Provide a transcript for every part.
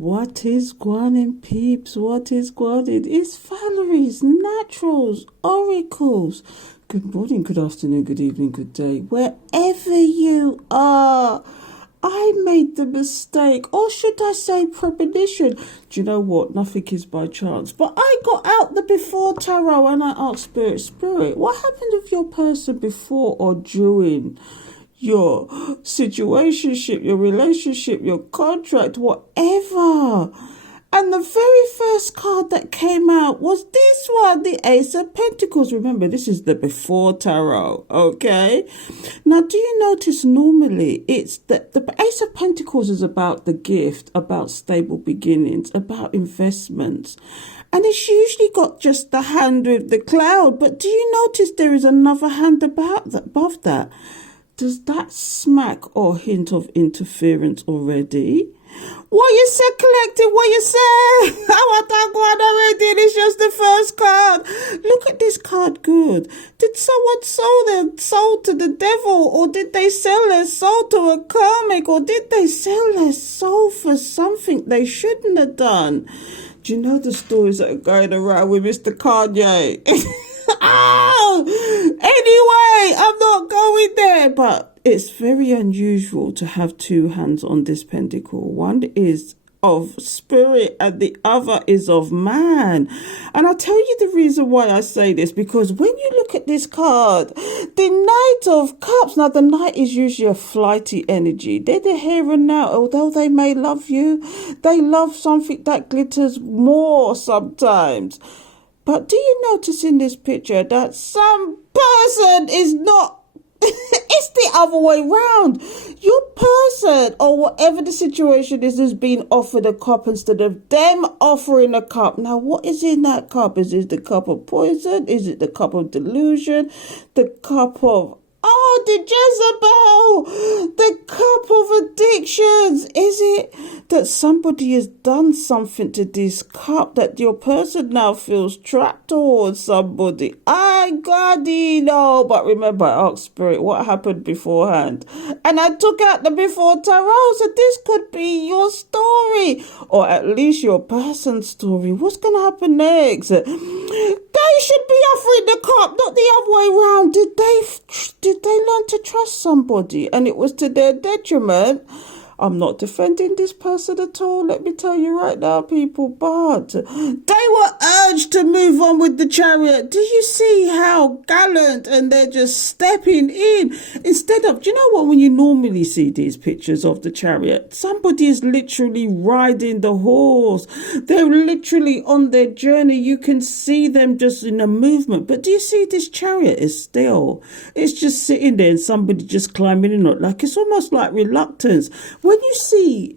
What is Guanin, peeps? What is Guanin? It's Valerie's Naturals Oracles. Good morning, good afternoon, good evening, good day. Wherever you are, I made the mistake, or should I say premonition. Do you know what? Nothing is by chance. But I got out the before tarot and I asked Spirit, what happened with your person before or during your situationship, your relationship, your contract, whatever? And the very first card that came out was this one, the Ace of Pentacles. Remember, this is the before tarot, okay? Now, do you notice normally it's the Ace of Pentacles is about the gift, about stable beginnings, about investments. And it's usually got just the hand with the cloud. But do you notice there is another hand above that? Does that smack or hint of interference already? What you say, collective? What you say? I that one already. It's just the first card. Look at this card. Good. Did someone sell their soul to the devil, or did they sell their soul to a karmic, or did they sell their soul for something they shouldn't have done? Do you know the stories that are going around with Mr. Kanye? Anyway, I'm not going there, but it's very unusual to have two hands on this pentacle. One is of spirit and the other is of man. And I'll tell you the reason why I say this, because when you look at this card, the Knight of Cups, now the Knight is usually a flighty energy. They're the here and now. Although they may love you, they love something that glitters more sometimes. But do you notice in this picture that some person is not, it's the other way round. Your person, or whatever the situation is being offered a cup instead of them offering a cup. Now, what is in that cup? Is it the cup of poison? Is it the cup of delusion? The cup of, the Jezebel, the cup of addictions? Is it that somebody has done something to this cup that your person now feels trapped towards somebody? I got it, no. But remember, I asked Spirit what happened beforehand, and I took out the before tarot. So this could be your story, or at least your person's story. What's going to happen next? They should be offering the cup, not the other way around. Did they learn to trust somebody and it was to their detriment? I'm not defending this person at all, let me tell you right now, people, but they were urged to move on with the Chariot. Do you see how gallant, and they're just stepping in instead of, do you know what, when you normally see these pictures of the Chariot, somebody is literally riding the horse. They're literally on their journey. You can see them just in a movement. But do you see this Chariot is still? It's just sitting there and somebody just climbing in it. Like, it's almost like reluctance. When you see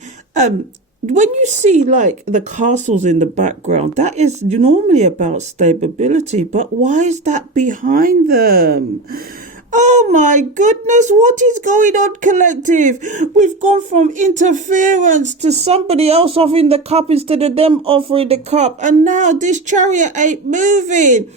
like the castles in the background, that is normally about stability, but why is that behind them? Oh my goodness, what is going on, collective? We've gone from interference to somebody else offering the cup instead of them offering the cup, and now this Chariot ain't moving.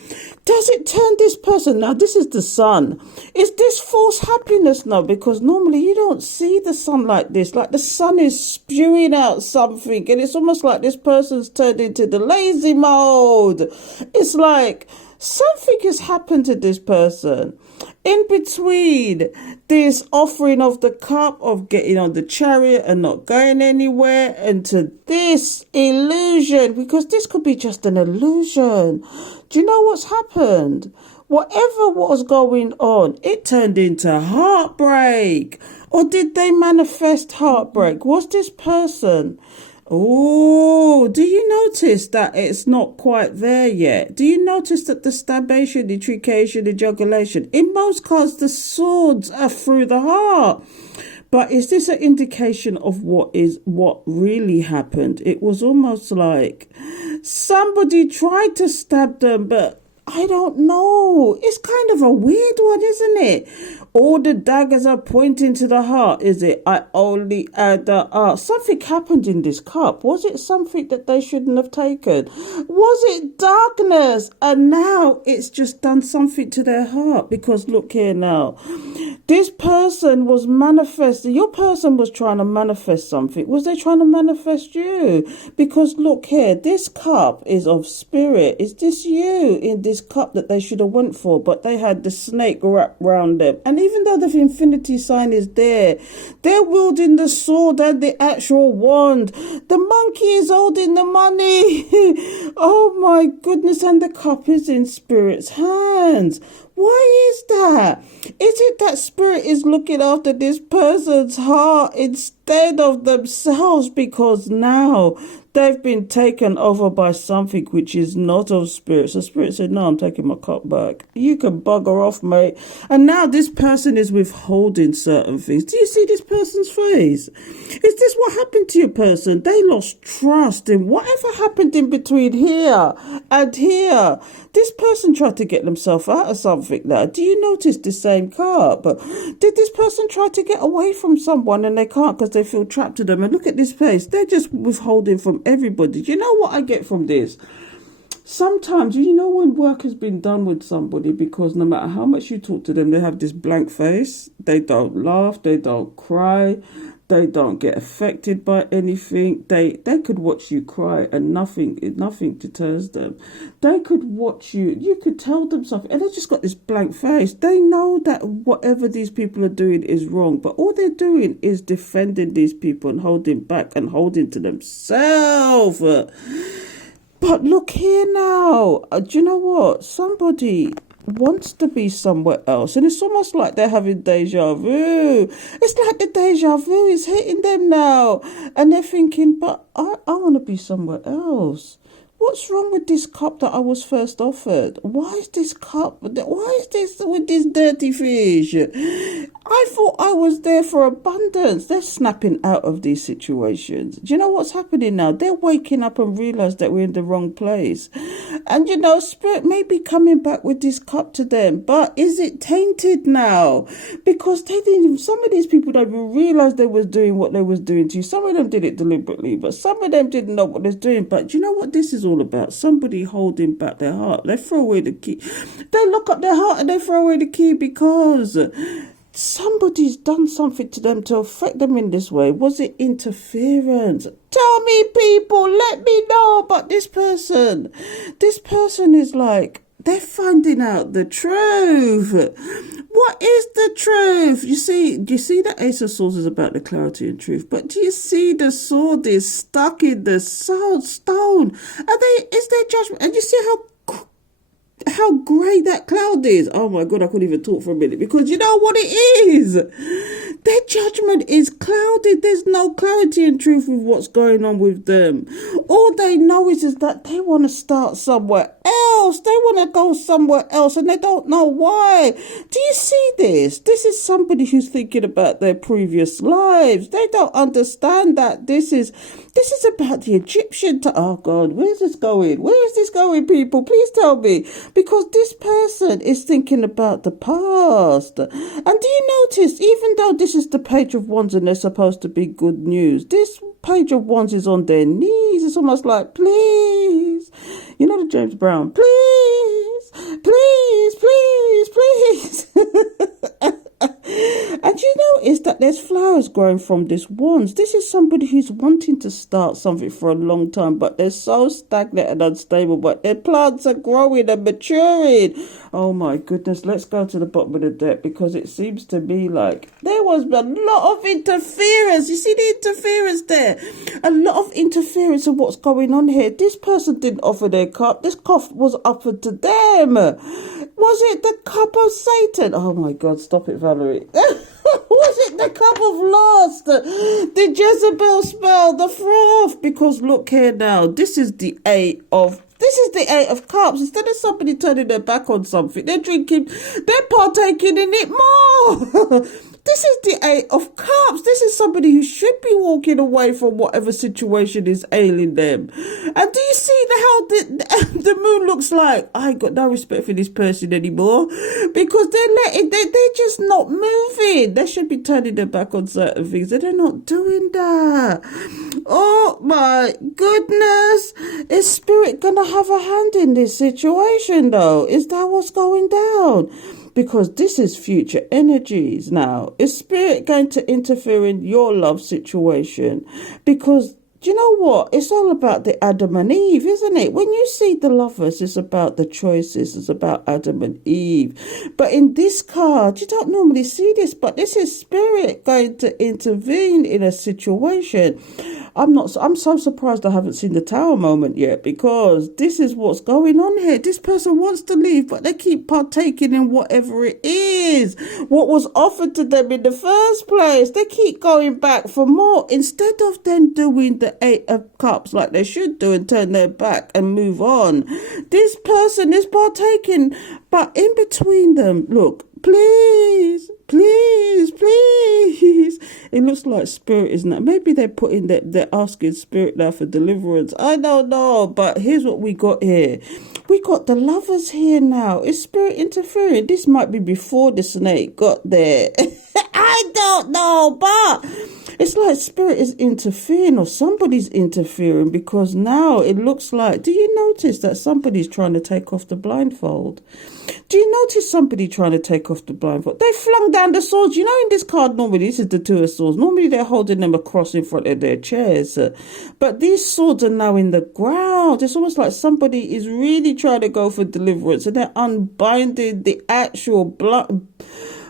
Does it turn this person? Now, this is the sun. Is this false happiness now? Because normally you don't see the sun like this. Like the sun is spewing out something, and it's almost like this person's turned into the lazy mode. It's like something has happened to this person. In between this offering of the cup, of getting on the Chariot and not going anywhere, and to this illusion, because this could be just an illusion. Do you know what's happened? Whatever was going on, it turned into heartbreak. Or did they manifest heartbreak? Was this person? Oh, do you notice that it's not quite there yet? Do you notice that the stabbation, the trication, the jugulation, in most cards, the swords are through the heart? But is this an indication of what really happened? It was almost like somebody tried to stab them, but I don't know. It's kind of a weird one, isn't it? All the daggers are pointing to the heart, is it? I only add the heart. Something happened in this cup. Was it something that they shouldn't have taken? Was it darkness? And now it's just done something to their heart. Because look here now. This person was manifesting. Your person was trying to manifest something. Was they trying to manifest you? Because look here. This cup is of spirit. Is this you in this cup that they should have went for? But they had the snake wrapped around them. And even though the infinity sign is there, they're wielding the sword and the actual wand. The monkey is holding the money. Oh my goodness. And the cup is in spirit's hands. Why is that? Is it that spirit is looking after this person's heart instead of themselves? Because now they've been taken over by something which is not of spirit. So spirit said, no, I'm taking my cup back. You can bugger off, mate. And now this person is withholding certain things. Do you see this person's face? Is this what happened to your person? They lost trust in whatever happened in between here and here. This person tried to get themselves out of something now. Do you notice the same cup? Did this person try to get away from someone and they can't because they feel trapped to them? And look at this face. They're just withholding from everybody. Do you know what I get from this? Sometimes, you know, when work has been done with somebody, because no matter how much you talk to them, they have this blank face. They don't laugh. They don't cry. They don't get affected by anything. They could watch you cry and nothing deters them. They could watch you. You could tell them something and they just got this blank face. They know that whatever these people are doing is wrong, but all they're doing is defending these people and holding back and holding to themselves. But look here now. Do you know what? Somebody wants to be somewhere else, and it's almost like they're having deja vu. It's like the deja vu is hitting them now, and they're thinking, but I want to be somewhere else. What's wrong with this cup that I was first offered? Why is this cup? Why is this with this dirty fish? I thought I was there for abundance. They're snapping out of these situations. Do you know what's happening now? They're waking up and realize that we're in the wrong place. And you know, spirit may be coming back with this cup to them, but is it tainted now? Because they didn't. Some of these people don't even realize they was doing what they was doing to you. Some of them did it deliberately, but some of them didn't know what they're doing. But do you know what this is all about? Somebody holding back their heart. They throw away the key. They lock up their heart and they throw away the key because somebody's done something to them to affect them in this way. Was it interference? Tell me, people, let me know about this person. This person is like, they're finding out the truth. What is the truth? Do you see the Ace of Swords is about the clarity and truth, but do you see the sword is stuck in the stone? Is there judgment? And you see how grey that cloud is. Oh my God, I couldn't even talk for a minute because you know what it is? Their judgment is clouded. There's no clarity and truth with what's going on with them. All they know is that they want to start somewhere else. They want to go somewhere else and they don't know why. Do you see this? This is somebody who's thinking about their previous lives. They don't understand that this is about the Egyptian. Oh God, where's this going? Where is this going, people? Please tell me. Because this person is thinking about the past. And do you notice, even though this is the Page of Wands and they're supposed to be good news, this Page of Wands is on their knees. It's almost like, please. You know the James Brown, please, please, please, please. And you notice that there's flowers growing from this wands. This is somebody who's wanting to start something for a long time, but they're so stagnant and unstable, but their plants are growing and maturing. Oh my goodness, let's go to the bottom of the deck because it seems to me like there was a lot of interference. You see the interference there? A lot of interference in what's going on here. This person didn't offer their cup. This cup was offered to them. Was it the cup of Satan? Oh my God, stop it, Valerie. Was it the cup of lust? The Jezebel spell, the froth? Because look here now, this is the Eight of Cups. Instead of somebody turning their back on something, they're partaking in it more. This is the Eight of Cups. This is somebody who should be walking away from whatever situation is ailing them. And do you see how the moon looks like? I ain't got no respect for this person anymore, because they're just not moving. They should be turning their back on certain things, and they're not doing that. Oh my goodness. Is Spirit gonna have a hand in this situation though? Is that what's going down? Because this is future energies now. Is Spirit going to interfere in your love situation? Because do you know what? It's all about the Adam and Eve, isn't it? When you see the lovers, it's about the choices. It's about Adam and Eve. But in this card, you don't normally see this, but this is Spirit going to intervene in a situation. I'm so surprised I haven't seen the Tower moment yet, because this is what's going on here. This person wants to leave, but they keep partaking in whatever it is, what was offered to them in the first place. They keep going back for more instead of them doing the Eight of Cups like they should do and turn their back and move on. This person is partaking, but in between them, look, please, please, please. It looks like Spirit, isn't it? Maybe they're asking Spirit now for deliverance. I don't know, but here's what we got here. We got the lovers here now. Is Spirit interfering? This might be before the snake got there. I don't know, but it's like Spirit is interfering, or somebody's interfering, because now it looks like, do you notice that somebody's trying to take off the blindfold? Do you notice somebody trying to take off the blindfold? They flung down the swords. You know, in this card, normally, this is the Two of Swords. Normally, they're holding them across in front of their chairs. But these swords are now in the ground. It's almost like somebody is really trying to go for deliverance, and they're unbinding the actual blood.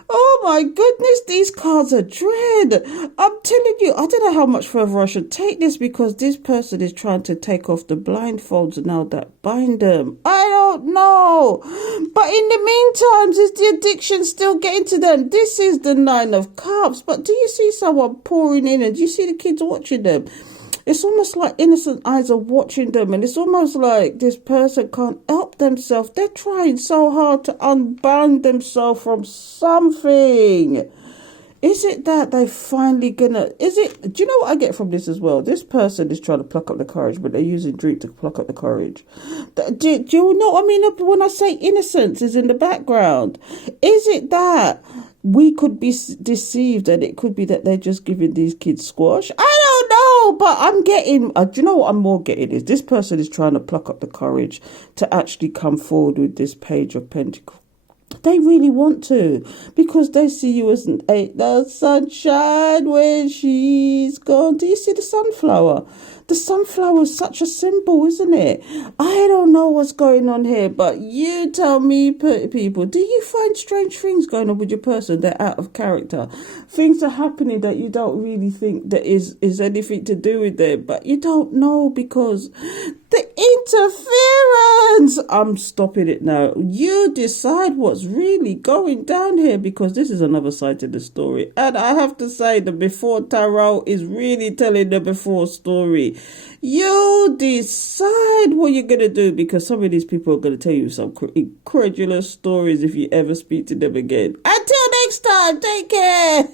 Oh my goodness, these cards are dread. I'm telling you, I don't know how much further I should take this, because this person is trying to take off the blindfolds now that bind them. I don't know. But in the meantime, is the addiction still getting to them? This is the Nine of Cups. But do you see someone pouring in, and do you see the kids watching them? It's almost like innocent eyes are watching them, and it's almost like this person can't help themselves. They're trying so hard to unbind themselves from something. Is it that they finally gonna... do you know what I get from this as well? This person is trying to pluck up the courage, but they're using drink to pluck up the courage. Do you know what I mean when I say innocence is in the background? Is it that we could be deceived, and it could be that they're just giving these kids squash? I don't know, but I'm getting... do you know what I'm more getting is this person is trying to pluck up the courage to actually come forward with this Page of Pentacles. They really want to, because they see you as an eight. The sunshine when she's gone. Do you see the sunflower? The sunflower is such a symbol, isn't it? I don't know what's going on here, but you tell me, people, do you find strange things going on with your person? They're out of character. Things are happening that you don't really think that is anything to do with them, but you don't know, because the interference. I'm stopping it now. You decide what's really going down here, because this is another side to the story. And I have to say, the Before Tarot is really telling the before story. You decide what you're going to do, because some of these people are going to tell you some incredulous stories if you ever speak to them again. Until next time, take care.